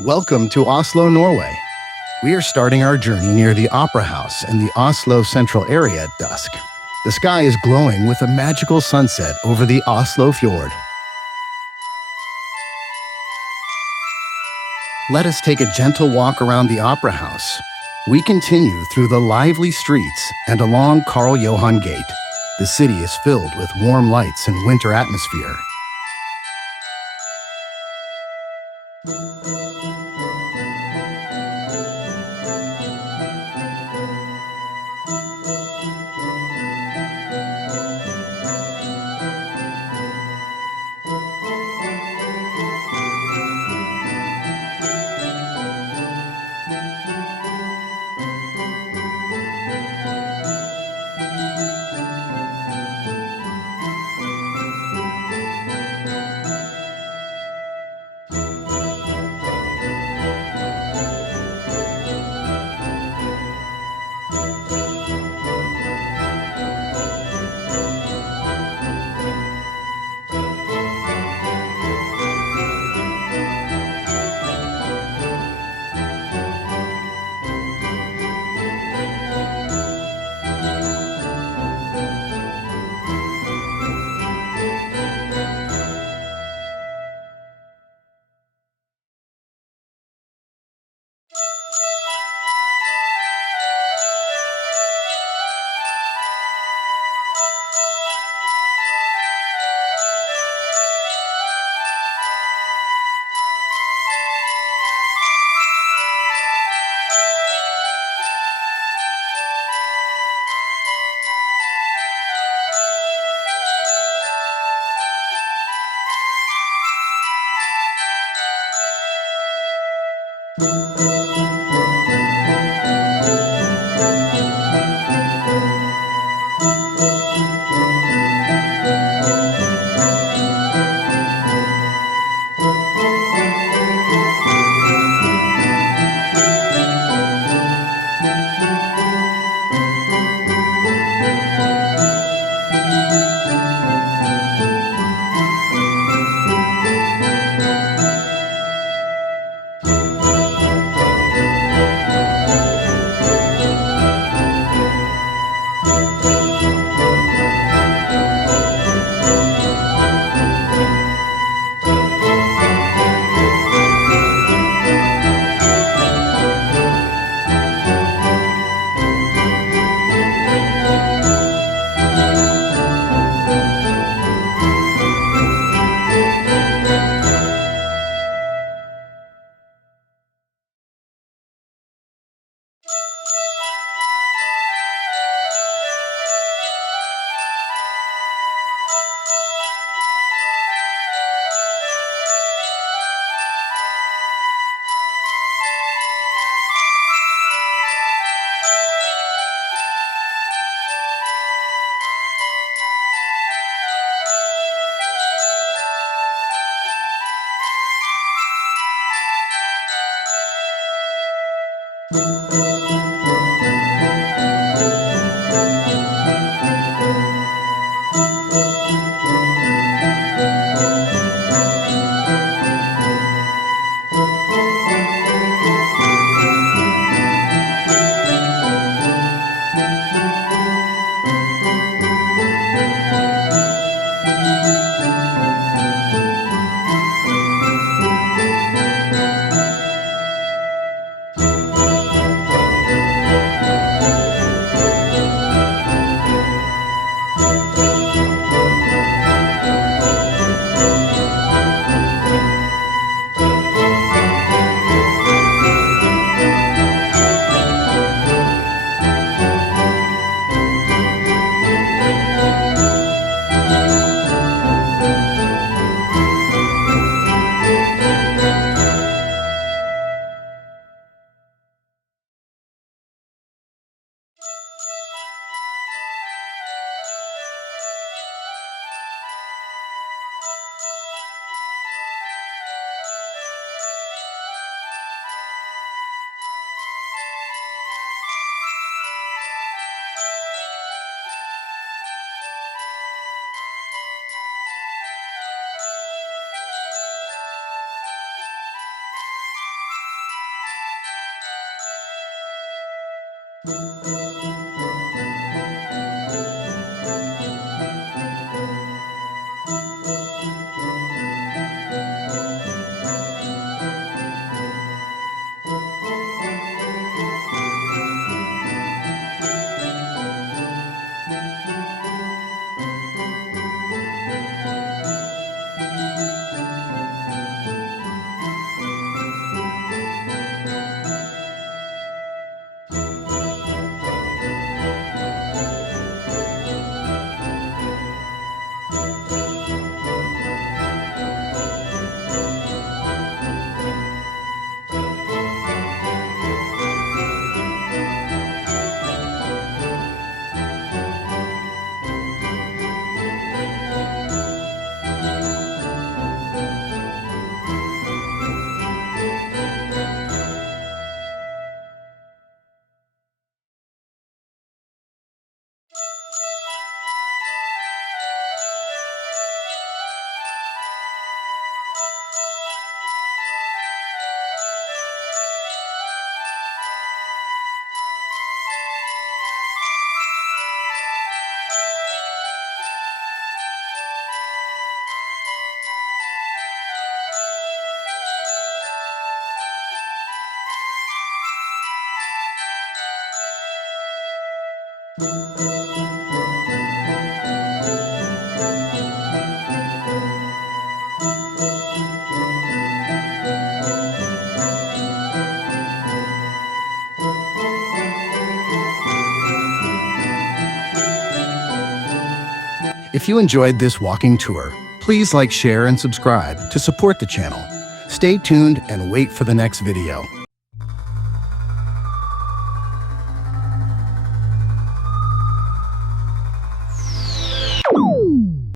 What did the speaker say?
Welcome to Oslo, Norway. We are starting our journey near the Opera House in the Oslo central area at dusk. The sky is glowing with a magical sunset over the Oslo Fjord. Let us take a gentle walk around the Opera House. We continue through the lively streets and along Karl Johan Gate. The city is filled with warm lights and winter atmosphere. If you enjoyed this walking tour, please like, share, and subscribe to support the channel. Stay tuned and wait for the next video.